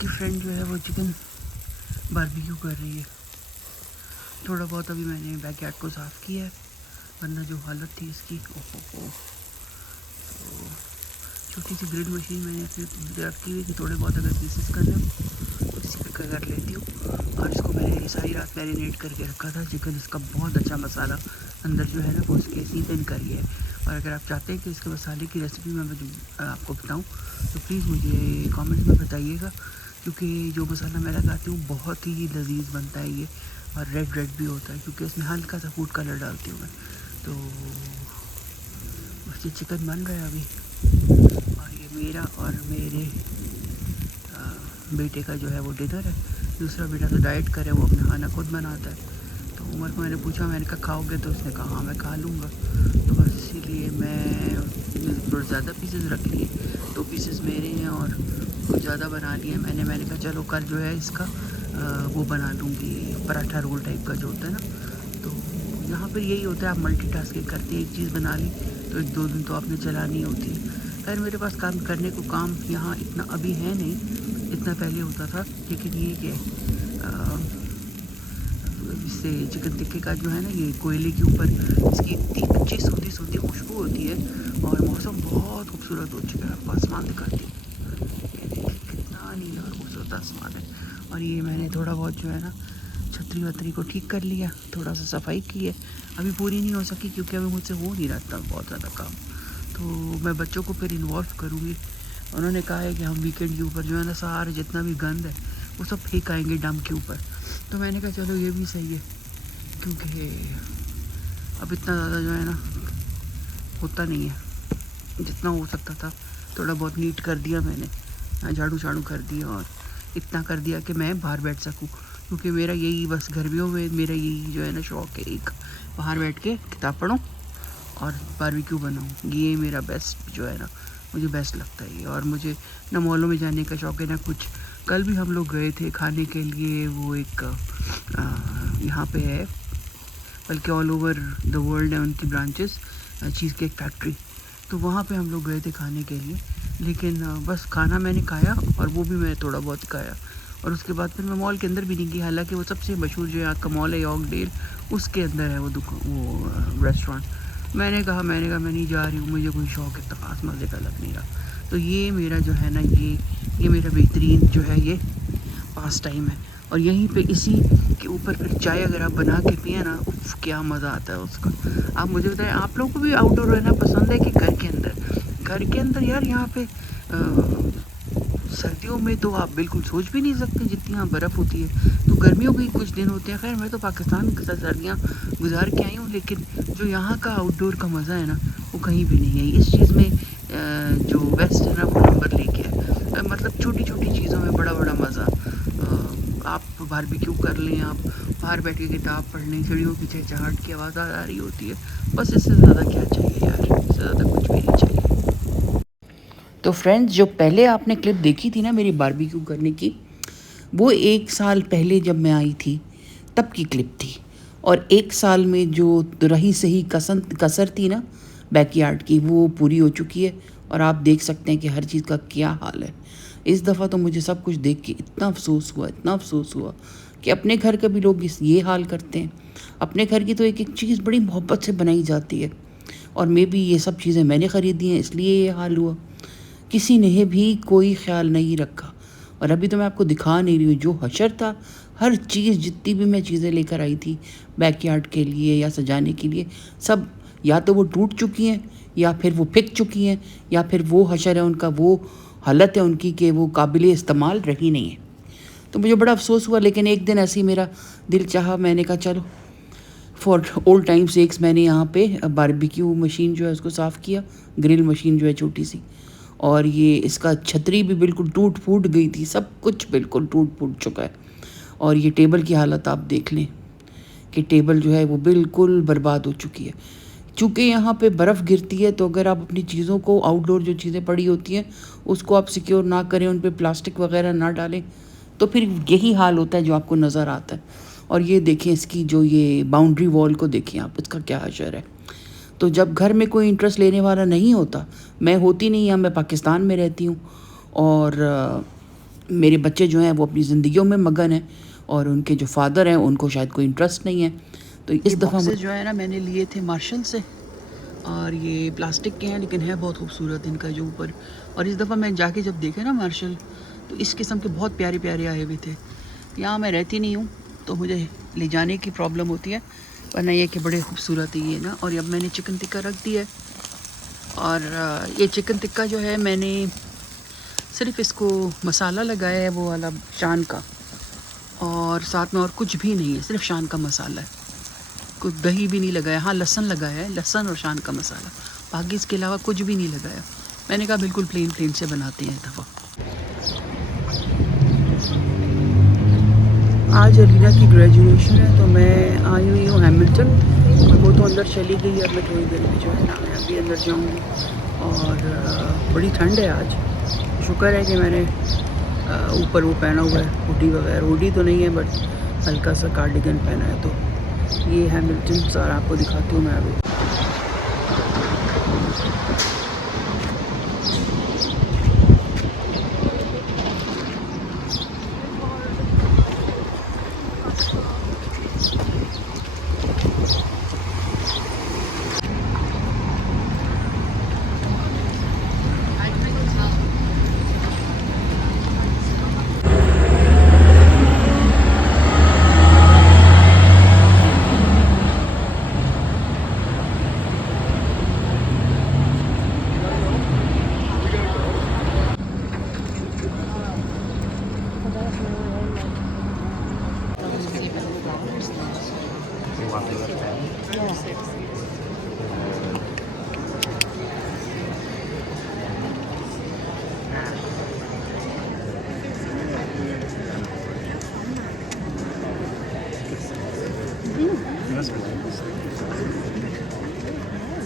आपकी फ्रेंड जो है वो चिकन बारबेक्यू कर रही है। थोड़ा बहुत अभी मैंने बैकयार्ड को साफ़ किया है, वरना जो हालत थी इसकी ओहो। तो छोटी सी ग्रिल मशीन मैंने अपने रखी हुई कि थोड़े बहुत अगर पीसेस करने हो तो इसी पे कर लेती हूँ। और इसको मैंने सारी रात मैरिनेट करके रखा था चिकन। इसका बहुत अच्छा मसाला अंदर जो है ना वो उसके सीजन करी है। और अगर आप चाहते हैं कि इसके मसाले की रेसिपी मैं आपको बताऊँ तो प्लीज़ मुझे कमेंट्स में बताइएगा, क्योंकि जो मसाला मैं लगाती हूँ बहुत ही लजीज बनता है ये, और रेड भी होता है क्योंकि इसमें हल्का सा फूड कलर डालती हूँ मैं। तो बस ये चिकन बन रहा है अभी, और ये मेरा और मेरे बेटे का जो है वो डिनर है। दूसरा बेटा तो डाइट करे, वो अपना खाना खुद बनाता है। तो उमर को मैंने पूछा, मैंने कहा खाओगे, तो उसने कहा हाँ मैं खा लूँगा। तो बस इसीलिए मैं थोड़ा ज़्यादा पीसेस रख लिए, 2 पीसेस मेरे हैं और कुछ ज़्यादा बना लिए मैंने कहा चलो कल जो है इसका वो बना दूँगी, पराठा रोल टाइप का जो होता है ना। तो यहाँ पर यही होता है, आप मल्टीटास्किंग करते हैं, एक चीज़ बना ली तो 1-2 दिन तो आपने चलानी होती है। खैर मेरे पास काम करने को काम यहाँ इतना अभी है नहीं, इतना पहले होता था। लेकिन ये कि इससे चिकन टिक्के का जो है ना, ये कोयले के ऊपर इसकी इतनी अच्छी सूदी खुशबू होती है, और मौसम बहुत खूबसूरत हो चुका है। आपको आसमान दिखाती हूँ, ये देखिए कितना नीला और खूबसूरत आसमान है। और ये मैंने थोड़ा बहुत जो है ना छतरी वतरी को ठीक कर लिया, थोड़ा सा सफाई की है। अभी पूरी नहीं हो सकी क्योंकि अभी मुझसे हो नहीं रहता बहुत ज़्यादा काम, तो मैं बच्चों को फिर इन्वॉल्व करूँगी। उन्होंने कहा है कि हम वीकेंड के ऊपर जो है ना सारा जितना भी गंद है वो सब फेंक आएंगे डंप के ऊपर। तो मैंने कहा चलो ये भी सही है, क्योंकि अब इतना ज़्यादा जो है ना होता नहीं है, जितना हो सकता था थोड़ा बहुत नीट कर दिया मैंने, झाड़ू कर दिया, और इतना कर दिया कि मैं बाहर बैठ सकूं। क्योंकि मेरा यही बस गर्मियों में मेरा यही जो है ना शौक़ है, एक बाहर बैठ के किताब पढूं और बारबेक्यू बनाऊं। ये मेरा बेस्ट जो है ना, मुझे बेस्ट लगता है ये। और मुझे ना मॉलों में जाने का शौक़ है ना कुछ। कल भी हम लोग गए थे खाने के लिए, वो एक यहाँ पे है, बल्कि ऑल ओवर द वर्ल्ड है उनकी ब्रांचेस, चीज़ केक फैक्ट्री। तो वहाँ पे हम लोग गए थे खाने के लिए, लेकिन बस खाना मैंने खाया और वो भी मैंने थोड़ा बहुत खाया, और उसके बाद फिर मैं मॉल के अंदर भी नहीं गई। हालांकि वो सबसे मशहूर जो यहाँ का मॉल है यॉर्कडेल, उसके अंदर है वो रेस्टोरेंट। मैंने कहा मैं नहीं जा रही हूँ, मुझे कोई शौक़ इतना खास मज़े का लग नहीं रहा। तो ये मेरा जो है ना ये मेरा बेहतरीन जो है ये पास टाइम है। और यहीं पे इसी के ऊपर फिर चाय अगर आप बना के पिए ना, उफ क्या मज़ा आता है उसका। आप मुझे बताएं, आप लोगों को भी आउटडोर रहना पसंद है कि घर के अंदर? घर के अंदर यार, यहाँ पे सर्दियों में तो आप बिल्कुल सोच भी नहीं सकते जितनी यहाँ बर्फ़ होती है। तो गर्मियों के कुछ दिन होते हैं। खैर मैं तो पाकिस्तान की सर्दियाँ गुजार के आई हूँ, लेकिन जो यहाँ का आउटडोर का मज़ा है ना वो कहीं भी नहीं है। इस चीज़ में जो वेस्ट है ना वो नंबर लेके है। मतलब छोटी छोटी चीज़ों में बड़ा मज़ा। आप बारबेक्यू कर लें, आप बाहर बैठ के किताब पढ़ लें, चिड़ियों की चहचहाट की आवाज़ आ रही होती है, बस इससे ज़्यादा क्या चाहिए यार, इससे ज़्यादा कुछ भी नहीं चाहिए। तो फ्रेंड्स, जो पहले आपने क्लिप देखी थी ना मेरी बारबेक्यू करने की, वो 1 साल पहले जब मैं आई थी तब की क्लिप थी। और 1 साल में जो रही सही कसर थी ना बैकयार्ड की, वो पूरी हो चुकी है। और आप देख सकते हैं कि हर चीज़ का क्या हाल है। इस दफ़ा तो मुझे सब कुछ देख के इतना अफसोस हुआ कि अपने घर का भी लोग ये हाल करते हैं। अपने घर की तो एक एक चीज़ बड़ी मोहब्बत से बनाई जाती है, और मे बी ये सब चीज़ें मैंने ख़रीदी हैं इसलिए ये हाल हुआ। किसी ने भी कोई ख्याल नहीं रखा। और अभी तो मैं आपको दिखा नहीं रही हूँ जो हशर था। हर चीज़, जितनी भी मैं चीज़ें लेकर आई थी बैकयार्ड के लिए या सजाने के लिए, सब या तो वो टूट चुकी हैं, या फिर वो फिक चुकी हैं, या फिर वो हशर है उनका, वो हालत है उनकी कि वो काबिल इस्तेमाल रही नहीं है। तो मुझे बड़ा अफसोस हुआ। लेकिन एक दिन ऐसे ही मेरा दिल चाहा, मैंने कहा चलो फॉर ओल्ड टाइम सेक्स मैंने यहाँ पे बारबेक्यू मशीन जो है उसको साफ़ किया, ग्रिल मशीन जो है छोटी सी। और ये इसका छतरी भी बिल्कुल टूट फूट गई थी, सब कुछ बिल्कुल टूट फूट चुका है। और ये टेबल की हालत आप देख लें कि टेबल जो है वो बिल्कुल बर्बाद हो चुकी है। चूँकि यहाँ पे बर्फ़ गिरती है, तो अगर आप अपनी चीज़ों को, आउटडोर जो चीज़ें पड़ी होती हैं उसको आप सिक्योर ना करें, उन पे प्लास्टिक वगैरह ना डालें, तो फिर यही हाल होता है जो आपको नज़र आता है। और ये देखें इसकी जो ये बाउंड्री वॉल को देखें आप, इसका क्या हशर है। तो जब घर में कोई इंटरेस्ट लेने वाला नहीं होता, मैं होती नहीं, यहाँ मैं पाकिस्तान में रहती हूँ, और मेरे बच्चे जो हैं वो अपनी ज़िंदगियों में मगन हैं और उनके जो फादर हैं उनको शायद कोई इंटरेस्ट नहीं है। तो इस दफ़ा जो है ना मैंने लिए थे मार्शल से, और ये प्लास्टिक के हैं लेकिन है बहुत खूबसूरत इनका जो ऊपर। और इस दफ़ा मैं जाके जब देखे ना मार्शल, तो इस किस्म के बहुत प्यारे प्यारे आए हुए थे। यहाँ मैं रहती नहीं हूँ तो मुझे ले जाने की प्रॉब्लम होती है, वरना ये कि बड़े खूबसूरत ही है ना। और अब मैंने चिकन टिक्का रख दिया है, और ये चिकन टिक्का जो है मैंने सिर्फ इसको मसाला लगाया है वो वाला शान का, और साथ में और कुछ भी नहीं है, सिर्फ शान का मसाला है, कुछ दही भी नहीं लगाया। हाँ लहसुन लगाया है, लहसुन और शान का मसाला, बाकी इसके अलावा कुछ भी नहीं लगाया। मैंने कहा बिल्कुल प्लेन से बनाते हैं इस दफ़ा। आज अलीना की ग्रेजुएशन है तो मैं आई हुई हूँ हैमिल्टन, वो तो अंदर चली गई। अब मैं थोड़ी देर में जो है ना मैं अभी अंदर जाऊँगी, और बड़ी ठंड है आज। शुक्र है कि मैंने ऊपर वो पहना हुआ है हुडी वगैरह, हुडी तो नहीं है बट हल्का सा कार्डिगन पहना है। तो ये हैमिल्टन सारा आपको दिखाती हूँ मैं अभी।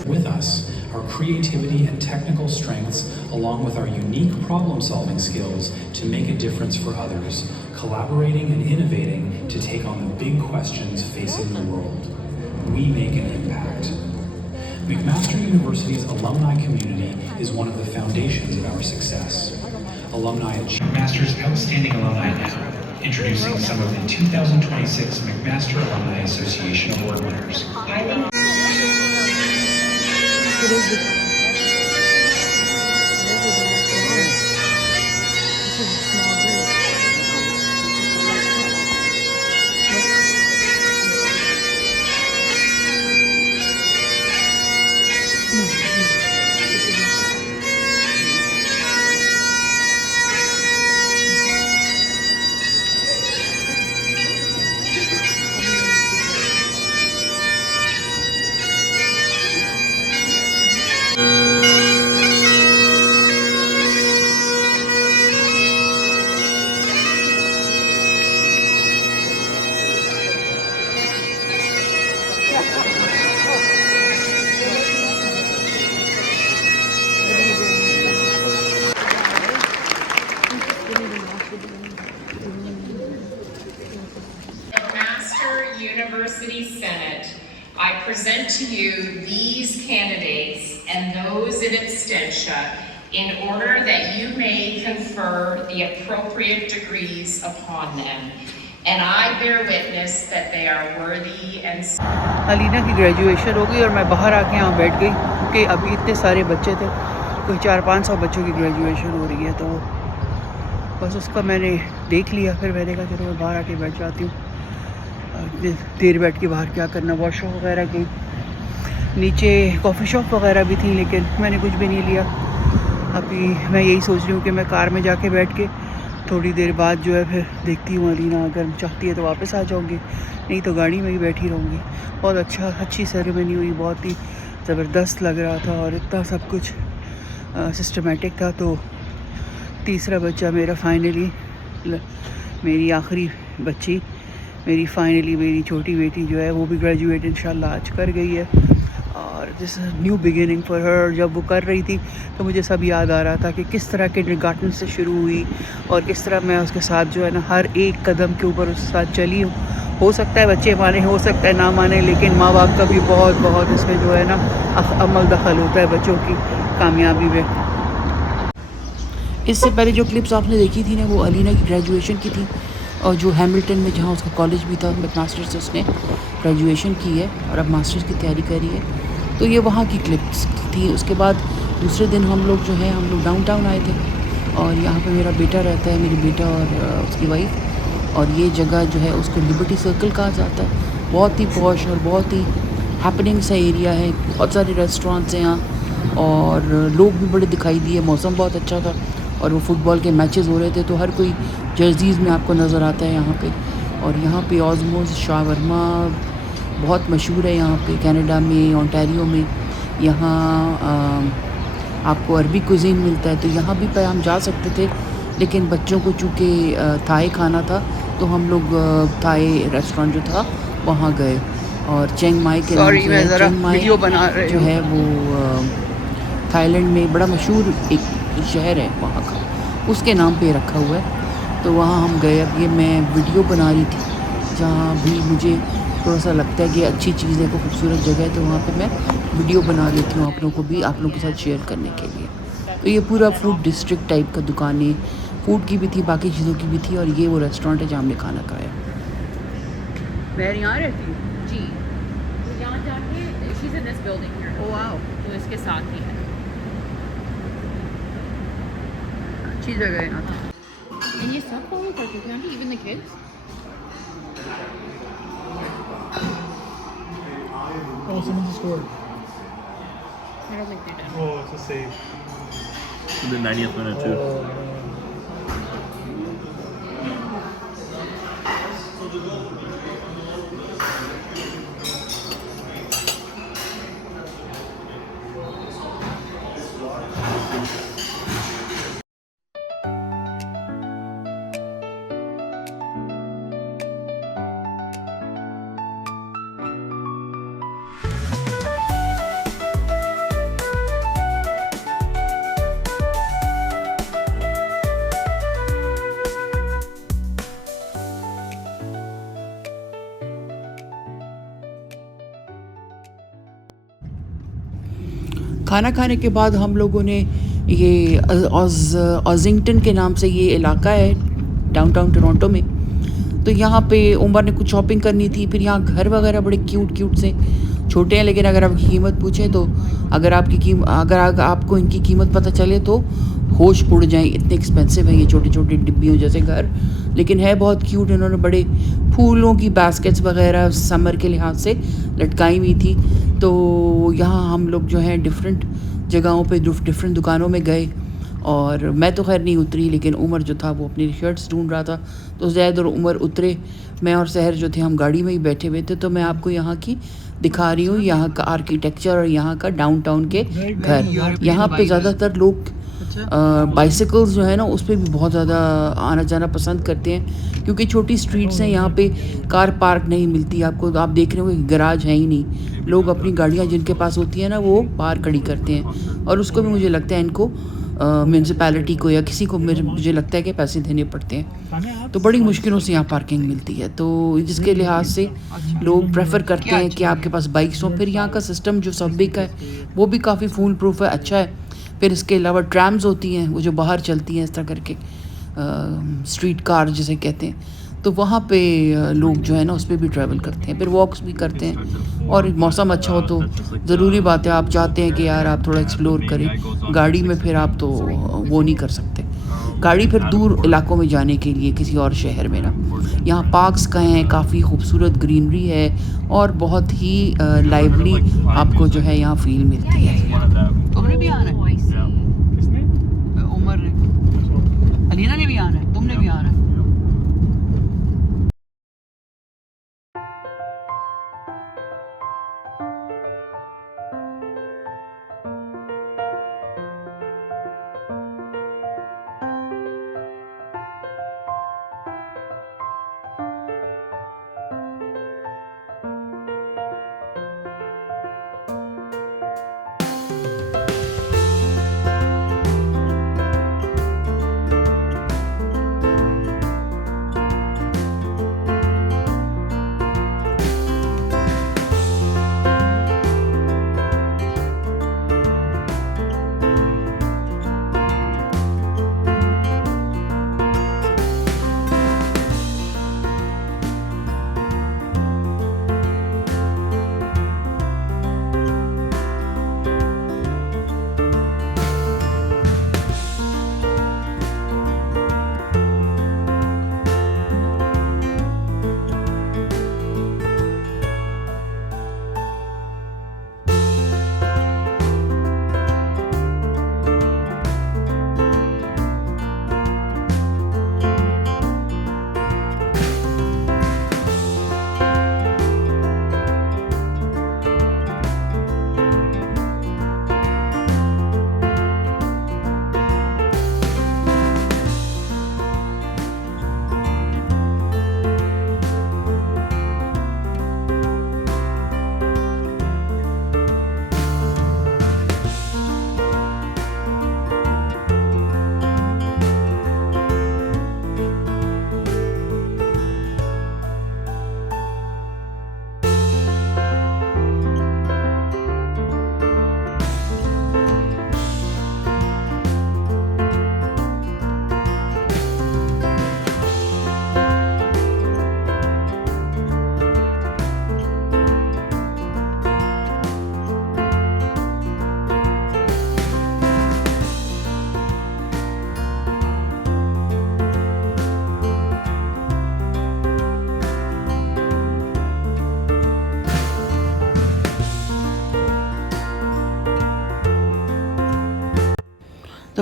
With us, our creativity and technical strengths, along with our unique problem-solving skills to make a difference for others, collaborating and innovating to take on the big questions facing the world. We make an impact. McMaster University's alumni community is one of the foundations of our success. Alumni achieve McMaster's Outstanding Alumni now, introducing some of the 2026 McMaster Alumni Association Award winners. McMaster University Senate, I present to you these candidates and those in absentia in order that you may confer the appropriate degrees upon them. And I bear witness that they are worthy and... Alina की graduation हो गई और मैं बाहर आके यहाँ बैठ गई क्योंकि अभी इतने सारे बच्चे थे, कोई 400-500 बच्चों की ग्रेजुएशन हो रही है। तो बस उसका मैंने देख लिया, फिर मैंने कहा चलो मैं बाहर आके बैठ जाती हूँ। देर बैठ के बाहर क्या करना, वॉशरूम वगैरह की, नीचे कॉफ़ी शॉप वगैरह भी थी लेकिन मैंने कुछ भी नहीं लिया। अभी मैं यही सोच रही हूँ कि मैं कार में जाके बैठ के थोड़ी देर बाद जो है फिर देखती हूँ अलीना अगर चाहती है तो वापस आ जाऊँगी, नहीं तो गाड़ी में ही बैठी रहूँगी। बहुत अच्छी सेरेमनी हुई, बहुत ही ज़बरदस्त लग रहा था और इतना सब कुछ सिस्टमेटिक था। तो तीसरा बच्चा मेरा फाइनली, मेरी आखिरी बच्ची, मेरी छोटी बेटी जो है वो भी ग्रेजुएट इंशाल्लाह आज कर गई है। और this new beginning for her. जब वो कर रही थी तो मुझे सब याद आ रहा था कि किस तरह किंडरगार्टन से शुरू हुई और किस तरह मैं उसके साथ जो है ना हर एक कदम के ऊपर उसके साथ चली हूँ। हो सकता है बच्चे माने, हो सकता है ना माने, लेकिन माँ बाप का भी बहुत इसमें जो है ना अमल दखल होता है बच्चों की कामयाबी में। इससे पहले जो क्लिप्स आपने देखी थी ना वो अलीना की ग्रेजुएशन की थी, और जो हैमिल्टन में जहाँ उसका कॉलेज भी था, मास्टर्स से उसने ग्रेजुएशन की है और अब मास्टर्स की तैयारी कर रही है। तो ये वहाँ की क्लिप्स थी। उसके बाद दूसरे दिन हम लोग जो है हम लोग डाउनटाउन आए थे, और यहाँ पे मेरा बेटा रहता है, मेरी बेटा और उसकी वाइफ। और ये जगह जो है उसको लिबर्टी सर्कल कहा जाता है। बहुत ही पॉश और बहुत ही हैपनिंग सा एरिया है, बहुत सारे रेस्टोरेंट्स हैं यहाँ, और लोग भी बड़े दिखाई दिए। मौसम बहुत अच्छा था और वो फुटबॉल के मैचेस हो रहे थे, तो हर कोई जर्सीज़ में आपको नज़र आता है यहाँ पे। और यहाँ पे ऑज़मोज़ शावरमा बहुत मशहूर है यहाँ पे, कनाडा में, ओंटारियो में। यहाँ आपको अरबी कुज़ीन मिलता है, तो यहाँ भी पे हम जा सकते थे, लेकिन बच्चों को चूँकि थाई खाना था तो हम लोग थाई रेस्टोरेंट जो था वहाँ गए। और चिंग माई के नाम से है। चिंग माई जो है वो थाईलैंड में बड़ा मशहूर एक शहर है वहाँ का, उसके नाम पे रखा हुआ है। तो वहाँ हम गए। अब ये मैं वीडियो बना रही थी, जहाँ भी मुझे थोड़ा सा लगता है कि अच्छी चीज़ है, को खूबसूरत जगह है, तो वहाँ पे मैं वीडियो बना लेती हूँ आप लोगों को भी, आप लोगों के साथ शेयर करने के लिए। तो ये पूरा फूड डिस्ट्रिक्ट टाइप का दुकानें, फूड की भी थी, बाकी चीज़ों की भी थी, और ये वो रेस्टोरेंट है जहाँ हमने खाना खाया। मैं यहाँ रहती हूँ जी, तो यहाँ जाके she is in this building here. Oh wow, तो इसके साथ ही है। अच्छी जगह है यहाँ। And ये सब फॉलो करते थे aunty, even the kids. Oh, someone just scored. I don't think they did. Oh, it's a save. In the 90th minute too. खाना खाने के बाद हम लोगों ने ये ऑजिंगटन के नाम से ये इलाका है डाउनटाउन टोरंटो में, तो यहाँ पे उमर ने कुछ शॉपिंग करनी थी। फिर यहाँ घर वगैरह बड़े क्यूट क्यूट से छोटे हैं, लेकिन अगर आपकी कीमत पूछें तो अगर आपको इनकी कीमत पता चले तो होश उड़ जाए, इतने एक्सपेंसिव है ये छोटे छोटे डिब्बियों जैसे घर, लेकिन है बहुत क्यूट। इन्होंने बड़े फूलों की बास्केट्स वगैरह समर के लिहाज से लटकाई हुई थी। तो यहाँ हम लोग जो हैं डिफरेंट जगहों पे डिफरेंट दुकानों में गए, और मैं तो खैर नहीं उतरी, लेकिन उमर जो था वो अपनी शर्ट्स ढूंढ रहा था, तो ज़ैद और उमर उतरे। मैं और सहर जो थे हम गाड़ी में ही बैठे हुए थे। तो मैं आपको यहाँ की दिखा रही हूँ, यहाँ का आर्किटेक्चर और यहाँ का डाउनटाउन के घर। यहाँ पे ज़्यादातर लोग बाइसिकल्स जो है ना उस पर भी बहुत ज़्यादा आना जाना पसंद करते हैं, क्योंकि छोटी स्ट्रीट्स हैं यहाँ पे, कार पार्क नहीं मिलती आपको। आप देख रहे हो कि गराज है ही नहीं, लोग अपनी गाड़ियाँ जिनके पास होती हैं ना वो बाहर खड़ी करते हैं, और उसको भी मुझे लगता है इनको म्यूनसिपैलिटी को या किसी को मुझे लगता है कि पैसे देने पड़ते हैं, तो बड़ी मुश्किलों से यहाँ पार्किंग मिलती है। तो जिसके लिहाज से लोग प्रेफर करते हैं कि आपके पास बाइक्स हो। फिर यहाँ का सिस्टम जो सबवे का है वो भी काफ़ी फूल प्रूफ है, अच्छा है। फिर इसके अलावा ट्रैम्स होती हैं वो जो बाहर चलती हैं इस तरह करके, स्ट्रीट कार जिसे कहते हैं, तो वहाँ पे लोग जो है ना उस पर भी ट्रैवल करते हैं, फिर वॉक्स भी करते हैं। और मौसम अच्छा हो तो ज़रूरी बात है, आप चाहते हैं कि यार आप थोड़ा एक्सप्लोर करें, गाड़ी में फिर आप तो वो नहीं कर सकते, गाड़ी फिर दूर इलाकों में जाने के लिए किसी और शहर में ना। यहाँ पार्क्स का हैं, काफ़ी खूबसूरत ग्रीनरी है, और बहुत ही लाइवली आपको जो है यहाँ फील मिलती है। तुमने भी आना है? उमर ने, अलीना ने भी आना है, तुमने भी आना है।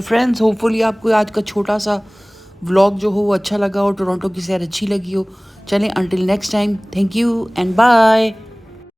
फ्रेंड्स होपफुली आपको आज का छोटा सा व्लॉग जो हो वो अच्छा लगा हो, टोरंटो की सैर अच्छी लगी हो। चलें, until next time, thank you and bye.